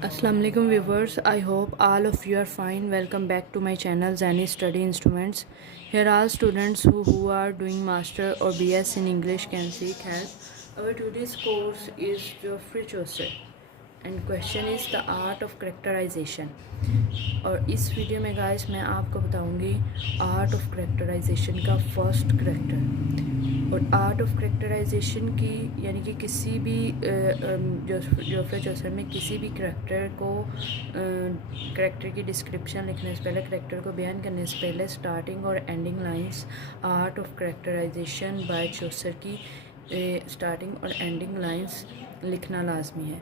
Assalamu alaikum viewers, I hope all of you are fine. Welcome back to my channel Zani Study Instruments. Here all students who are doing master or BS in English can seek help. Our today's course is Geoffrey Chaucer and question is the art of characterization. اور اس video میں guys میں آپ کو بتاؤں گی art of characterisation کا first character. اور art of characterisation کی یعنی کہ کسی بھی جوفری چوسر میں کسی بھی کریکٹر کی ڈسکرپشن لکھنے سے پہلے، کریکٹر کو بیان کرنے سے پہلے اسٹارٹنگ اور ending lines art of characterisation by Chaucer کی اسٹارٹنگ اور اینڈنگ لائنس لکھنا لازمی ہے.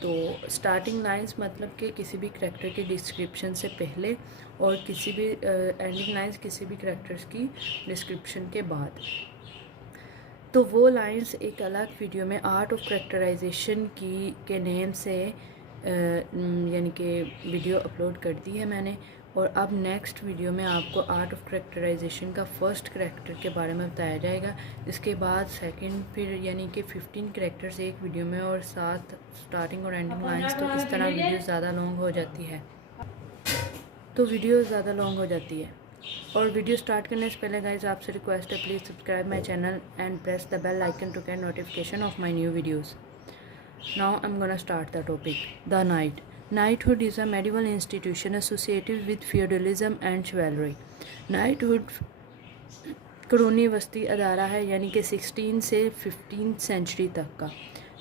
تو اسٹارٹنگ لائنس مطلب کہ کسی بھی کریکٹر کی ڈسکرپشن سے پہلے اور کسی بھی اینڈنگ لائنس کسی بھی کریکٹرز کی ڈسکرپشن کے بعد. تو وہ لائنس ایک الگ ویڈیو میں آرٹ آف کریکٹرائزیشن کے نیم سے یعنی کہ ویڈیو اپلوڈ کر دی ہے میں نے. اور اب نیکسٹ ویڈیو میں آپ کو آرٹ آف کریکٹرائزیشن کا فرسٹ کریکٹر کے بارے میں بتایا جائے گا. اس کے بعد سیکنڈ، پھر یعنی کہ 15 کریکٹرز ایک ویڈیو میں اور ساتھ اسٹارٹنگ اور اینڈنگ لائنس. تو اس طرح ویڈیو زیادہ لانگ ہو جاتی ہے اور ویڈیو سٹارٹ کرنے سے پہلے گائز آپ سے ریکویسٹ ہے please subscribe my channel and press the bell icon to get notification of my new videos. Now I'm gonna start the topic. The Knight. Knighthood is a medieval institution associated with feudalism and chivalry. Knighthood قرونی وسطی ادارہ ہے یعنی کہ 16 سے 15 century تک کا،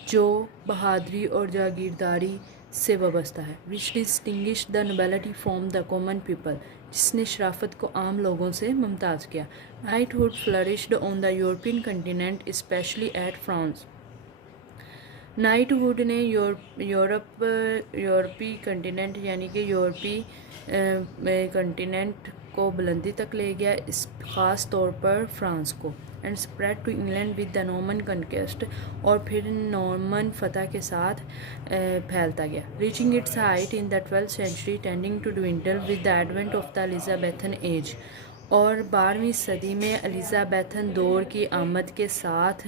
جو بہادری اور جاگیرداری سے وابستہ ہے. which distinguished the nobility from the common people. جس نے شرافت کو عام لوگوں سے ممتاز کیا. Knighthood flourished on the European continent, especially at France. Knighthood نے یورپی کنٹیننٹ یعنی کہ یورپی کنٹیننٹ کو بلندی تک لے گیا، اس خاص طور پر فرانس کو. And spread to England with the Norman conquest, اور پھر نارمن فتح کے ساتھ پھیلتا گیا. Reaching its height in the 12th century, tending to dwindle with the advent of the Elizabethan age. اور 12ویں صدی میں الیزابیتھن دور کی آمد کے ساتھ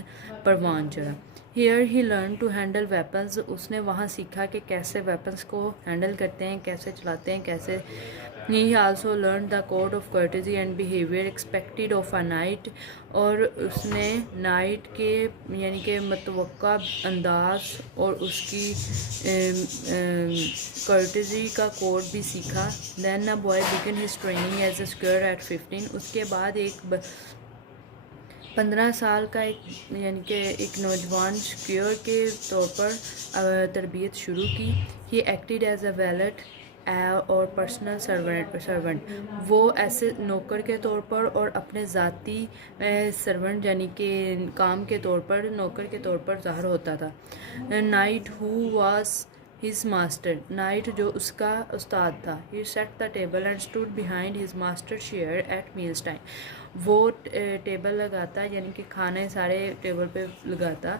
پروان چڑھا. Here he learned to handle weapons. اس نے وہاں سیکھا کہ کیسے ویپنس کو ہینڈل کرتے ہیں، کیسے چلاتے ہیں، کیسے. He also learned the code of courtesy and behavior expected of a knight. اور اس نے نائٹ کے یعنی کہ متوقع انداز اور اس کی courtesy کا کوڈ بھی سیکھا. Then a boy began his training as a squire at 15. اس کے بعد 15 سال کا یعنی کہ ایک نوجوان سکیور کے طور پر تربیت شروع کی. ہی ایکٹیڈ ایز اے ویلٹ اور پرسنل سرونٹ. وہ ایسے نوکر کے طور پر اور اپنے ذاتی سرونٹ یعنی کہ کام کے طور پر نوکر کے طور پر ظاہر ہوتا تھا. Knight who was his master. Knight جو اس کا استاد تھا. He set the table and stood behind his master chair at meals time. وہ ٹیبل لگاتا یعنی کہ کھانے سارے ٹیبل پہ لگاتا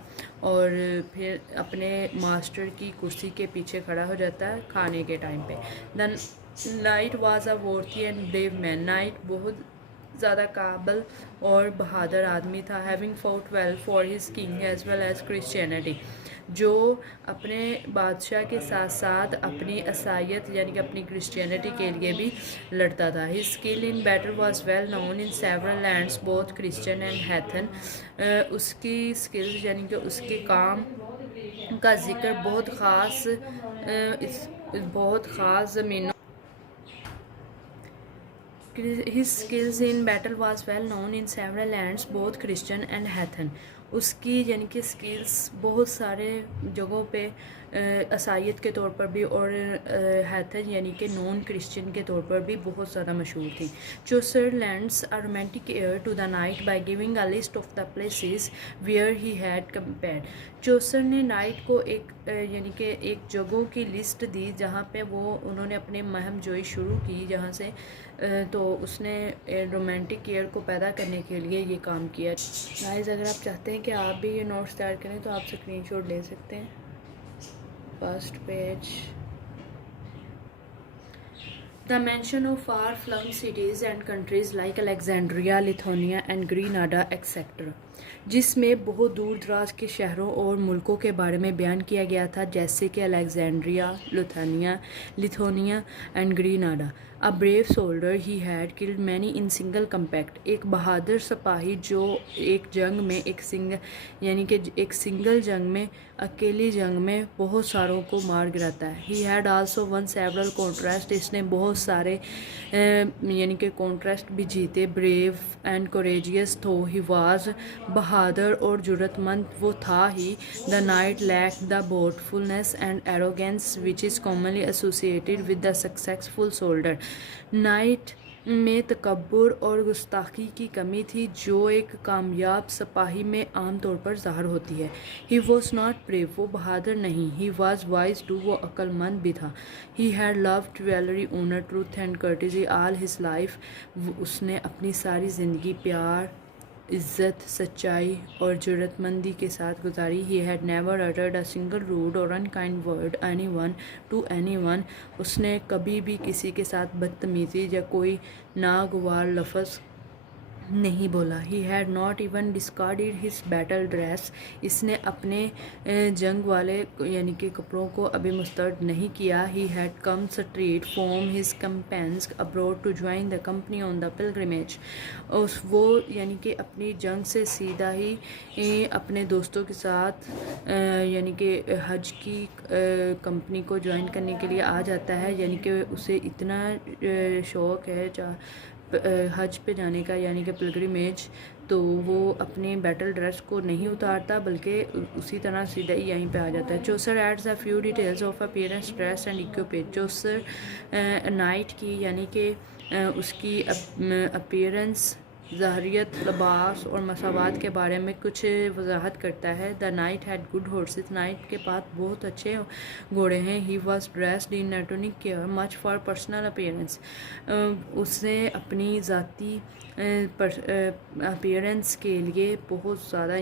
اور پھر اپنے ماسٹر کی کرسی کے پیچھے کھڑا ہو جاتا ہے کھانے کے ٹائم پہ. Then knight was a worthy and brave man. Knight بہت زیادہ قابل اور بہادر آدمی تھا. Having fought well for his king as well as Christianity. جو اپنے بادشاہ کے ساتھ ساتھ اپنی عیسائیت یعنی کہ اپنی کرسچینٹی کے لیے بھی لڑتا تھا. His skill in battle was well known in several lands both Christian and heathen. اس کی اسکلز یعنی کہ اس کے کام کا ذکر بہت خاص زمینوں. His skills in battle was well known in several lands both Christian and heathen. اس کی یعنی کہ سکلز بہت سارے جگہوں پہ عیسائیت کے طور پر بھی اور ہیتھن یعنی کہ نان کرسچن کے طور پر بھی بہت زیادہ مشہور تھی. چوسر lends a romantic air to the night by giving a list of the places where he had campaigned. چوسر نے نائٹ کو ایک یعنی کہ ایک جگہوں کی لسٹ دی جہاں پہ انہوں نے اپنے مہم جوئی شروع کی جہاں سے. تو اس نے رومانٹک ایئر کو پیدا کرنے کے لیے یہ کام کیا. گائز اگر آپ چاہتے ہیں کہ آپ بھی یہ نوٹس تیار کریں تو آپ اسکرین شاٹ لے سکتے ہیں. First page The mention of far-flung cities and countries like Alexandria, Lithuania and Grenada etc. جس میں بہت دور دراز کے شہروں اور ملکوں کے بارے میں بیان کیا گیا تھا جیسے کہ Alexandria, Lithuania and Granada. A brave soldier, he had killed many in single combat. ایک بہادر سپاہی جو ایک جنگ میں ایک سنگل جنگ میں اکیلی جنگ میں بہت ساروں کو مار گراتا ہے. He had also won several contests. اس نے بہت سارے کانٹیسٹ بھی جیتے. Brave and courageous though he was, بہادر اور جرأت مند وہ تھا ہی. The knight lacked the boastfulness and arrogance which is commonly associated with the successful soldier. Night میں تکبر اور گستاخی کی کمی تھی جو ایک کامیاب سپاہی میں عام طور پر ظاہر ہوتی ہے. He was not brave, وہ بہادر نہیں. He was wise too, وہ عقل مند بھی تھا. He had loved chivalry, honor, truth and courtesy all his life. اس نے اپنی ساری زندگی پیار، عزت، سچائی اور جرأت مندی کے ساتھ گزاری. He had never uttered a single rude or unkind word to anyone. اس نے کبھی بھی کسی کے ساتھ بدتمیزی یا کوئی ناگوار لفظ نہیں بولا. He had not even discarded his battle dress. اس نے اپنے جنگ والے کپڑوں کو ابھی مسترد نہیں کیا. He had come straight from his campaigns abroad to join the company on the pilgrimage. وہ اپنی جنگ سے سیدھا ہی اپنے دوستوں کے ساتھ حج کی کمپنی کو جوائن کرنے کے لیے آ جاتا ہے. اسے اتنا شوق ہے حج پہ جانے کا پلگریمیج، تو وہ اپنے بیٹل ڈریس کو نہیں اتارتا بلکہ اسی طرح سیدھا ہی یہیں پہ آ جاتا ہے. Chaucer adds a few details of appearance, dress and equipage. Chaucer knight کی اس کی اپیئرنس، ظاہریت، لباس اور مساوات کے بارے میں کچھ وضاحت کرتا ہے. The knight had good horses. Knight کے پاس بہت اچھے گھوڑے ہیں. He was dressed in a tunic care much for personal appearance. اس نے اپنی ذاتی اپیئرنس کے لیے بہت زیادہ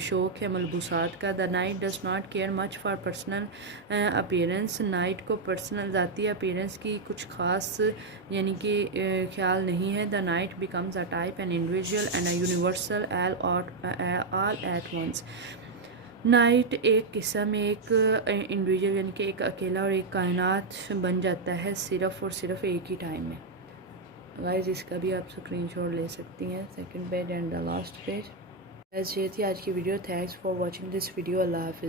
شوق ہے ملبوسات کا. The knight does not care much for personal appearance. Knight کو پرسنل ذاتی اپیئرنس کی کچھ خاص خیال نہیں ہے. The knight becomes a type an individual and a universal all at once. Knight ایک قسم ایک انڈیویژل ایک اکیلا اور ایک کائنات بن جاتا ہے صرف اور صرف ایک ہی ٹائم میں. گائز اس کا بھی آپ اسکرین شاٹ لے سکتی ہیں، second page and the last page. یہ تھی آج کی video. Thanks for watching this video. اللہ حافظ.